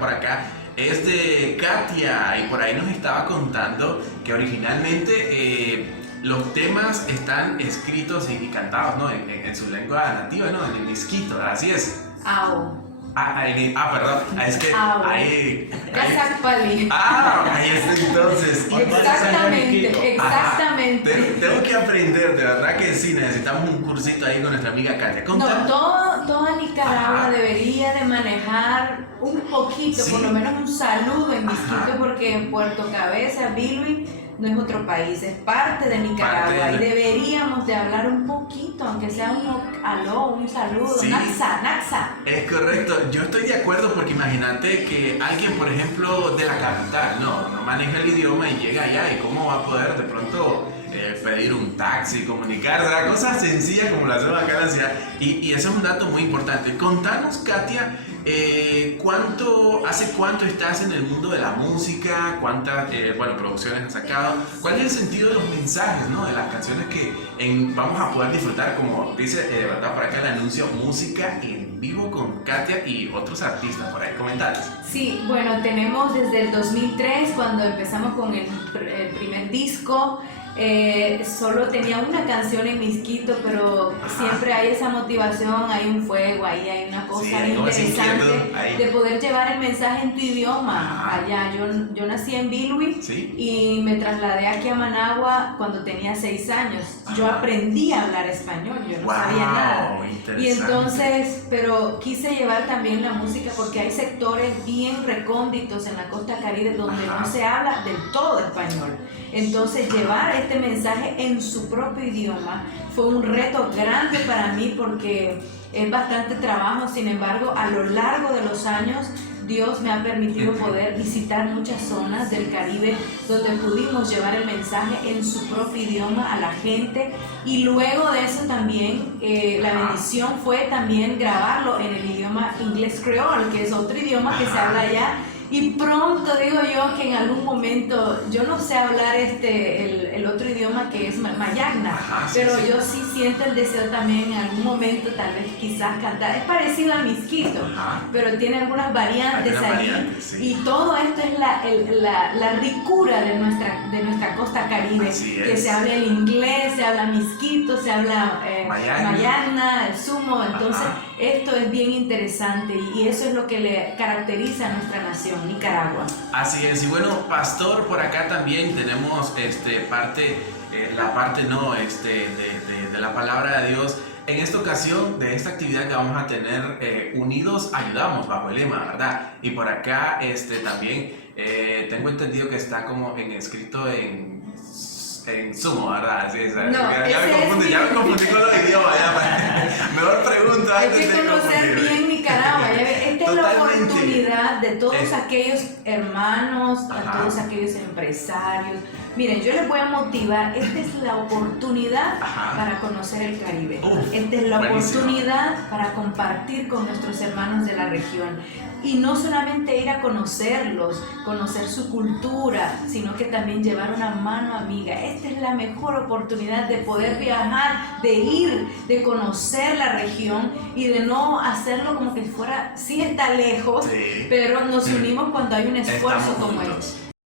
por acá es de Katia, y por ahí nos estaba contando que originalmente los temas están escritos y cantados, ¿no? en su lengua nativa, ¿no? En el misquito, así es. Ao. Perdón, es que ahí Casacpali. ahí es entonces. Exactamente. Tengo que aprender, de verdad que sí, necesitamos un cursito ahí con nuestra amiga Katia. No, toda Nicaragua debería de manejar un poquito, por lo menos un saludo en misquito, porque en Puerto Cabeza, Bilwi, no es otro país, es parte de Nicaragua y deberíamos de hablar un poquito, aunque sea un aló, un saludo, naxa. Es correcto, yo estoy de acuerdo porque imagínate que alguien, por ejemplo, de la capital, no maneja el idioma y llega allá, y cómo va a poder de pronto pedir un taxi, comunicarse, la cosa sencilla como la hacemos acá en la ciudad, y ese es un dato muy importante. Contanos, Katia, ¿hace cuánto estás en el mundo de la música? ¿Cuántas producciones has sacado? ¿Cuál es el sentido de los mensajes, ¿no? De las canciones que vamos a poder disfrutar, como dice de verdad por acá el anuncio, música en vivo con Katia y otros artistas? Por ahí, comentarios. Sí, bueno, tenemos desde el 2003, cuando empezamos con el primer disco. Solo tenía una canción en misquito, pero siempre hay esa motivación, hay un fuego, ahí hay una cosa interesante de poder llevar el mensaje en tu idioma allá. Yo nací en Bilwi y me trasladé aquí a Managua cuando tenía 6 años. Yo aprendí a hablar español, yo no sabía nada. Y entonces, pero quise llevar también la música porque hay sectores bien recónditos en la costa caribe donde no se habla del todo español. Entonces, llevar este mensaje en su propio idioma fue un reto grande para mí porque es bastante trabajo. Sin embargo, a lo largo de los años, Dios me ha permitido poder visitar muchas zonas del Caribe donde pudimos llevar el mensaje en su propio idioma a la gente, y luego de eso también la bendición fue también grabarlo en el idioma inglés creol, que es otro idioma que se habla allá. Y pronto, digo yo, que en algún momento, yo no sé hablar el otro idioma que es mayagna, pero yo sí siento el deseo también en algún momento, tal vez quizás cantar. Es parecido al misquito, pero tiene algunas variantes ahí. Y todo esto es la ricura de nuestra costa caribe, que se habla el inglés, se habla misquito, se habla mayagna, el sumo. Entonces, esto es bien interesante y eso es lo que le caracteriza a nuestra nación, Nicaragua. Así es. Y bueno, pastor, por acá también tenemos la parte de la palabra de Dios. En esta ocasión, de esta actividad que vamos a tener, Unidos Ayudamos, bajo el lema, ¿verdad? Y por acá también tengo entendido que está como escrito en sumo, ¿verdad? Así es. Ya me confundí con los idiomas. Mejor pregunta. Hay que conocer bien Nicaragua. Esta es la oportunidad de todos aquellos hermanos, a todos aquellos empresarios. Miren, yo les voy a motivar. Esta es la oportunidad para conocer el Caribe. Esta es la oportunidad para compartir con nuestros hermanos de la región. Y no solamente ir a conocerlos, conocer su cultura, sino que también llevar una mano amiga. Esta es la mejor oportunidad de poder viajar, de ir, de conocer la región y de no hacerlo como que fuera, sí está lejos, pero nos unimos cuando hay un esfuerzo como este.